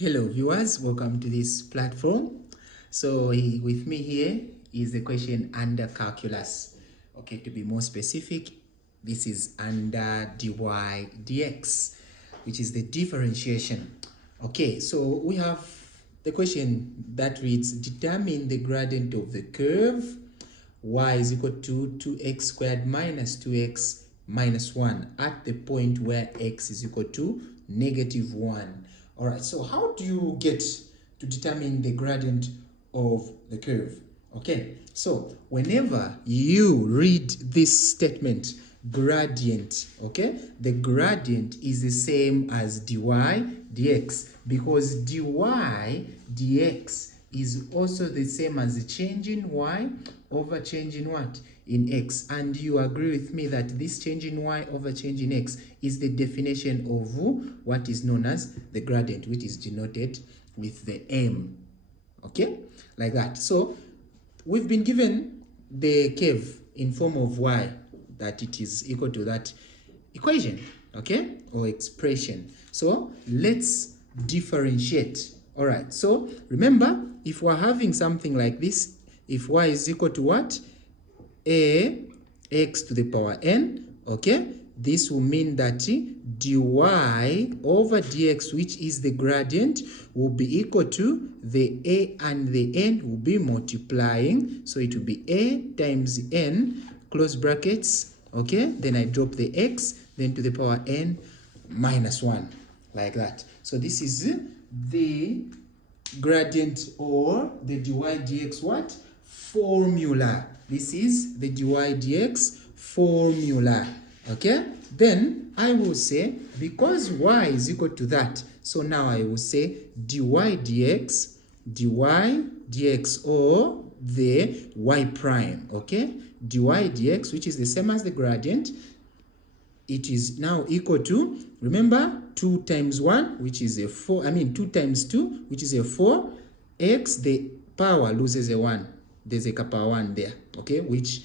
Hello viewers, welcome to this platform. So with me here is the question under calculus. Okay, to be more specific, this is under dy dx, which is the differentiation. Okay, so we have the question that reads, determine the gradient of the curve y is equal to 2x squared minus 2x minus 1 at the point where x is equal to -1. All right, so how do you get to determine the gradient of the curve? Okay, so whenever you read this statement, gradient, okay, the gradient is the same as dy dx, because dy dx is also the same as the change in y over change in what? In x. And you agree with me that this change in y over change in x is the definition of what is known as the gradient, which is denoted with the m. Okay, like that. So we've been given the curve in form of y, that it is equal to that equation, okay, or expression. So let's differentiate. All right, so remember, if we're having something like this, if y is equal to what? A x to the power n, okay, this will mean that dy over dx, which is the gradient, will be equal to the a and the n will be multiplying, so it will be a times n, close brackets, okay, then I drop the x, then to the power n minus 1, like that. So this is the gradient or the dy dx what? Formula. This is the dy dx formula. Okay, then I will say, because y is equal to that, so now I will say dy dx or the y prime, okay, dy dx, which is the same as the gradient, it is now equal to, remember, 2 times 1, which is a 4, 2 times 2, which is a 4, x, the power loses a 1, there's a kappa 1 there, okay, which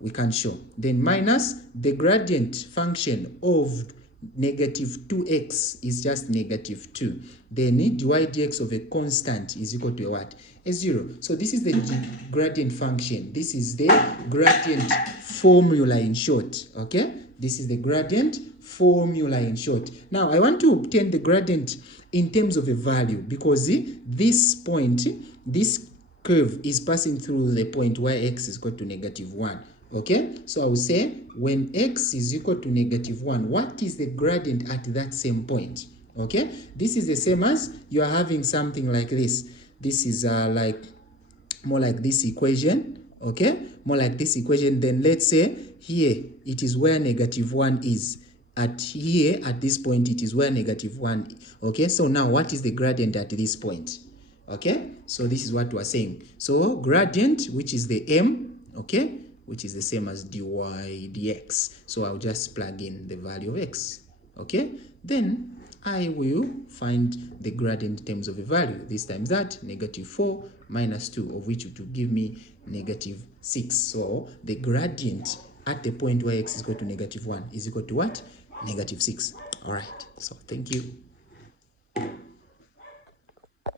we can show. Then minus the gradient function of -2x is just -2. Then dy dx of a constant is equal to a what? A 0. So this is the gradient function. This is the gradient formula in short, okay? This is the gradient formula in short. Now, I want to obtain the gradient in terms of a value, because this point, this curve is passing through the point where x is equal to -1. Okay, so I will say when x is equal to -1, what is the gradient at that same point? Okay, this is the same as you are having something like this. This is like more like this equation, okay, more like this equation. Then let's say here it is where -1 is. At here, at this point, it is where -1. Okay, so now what is the gradient at this point? Okay, so this is what we are saying. So gradient, which is the m, okay, which is the same as dy dx. So I'll just plug in the value of x, okay, then I will find the gradient in terms of a value. This times that, -4 minus 2, of which it will give me -6. So the gradient at the point where x is equal to -1 is equal to what? -6. All right, so thank you.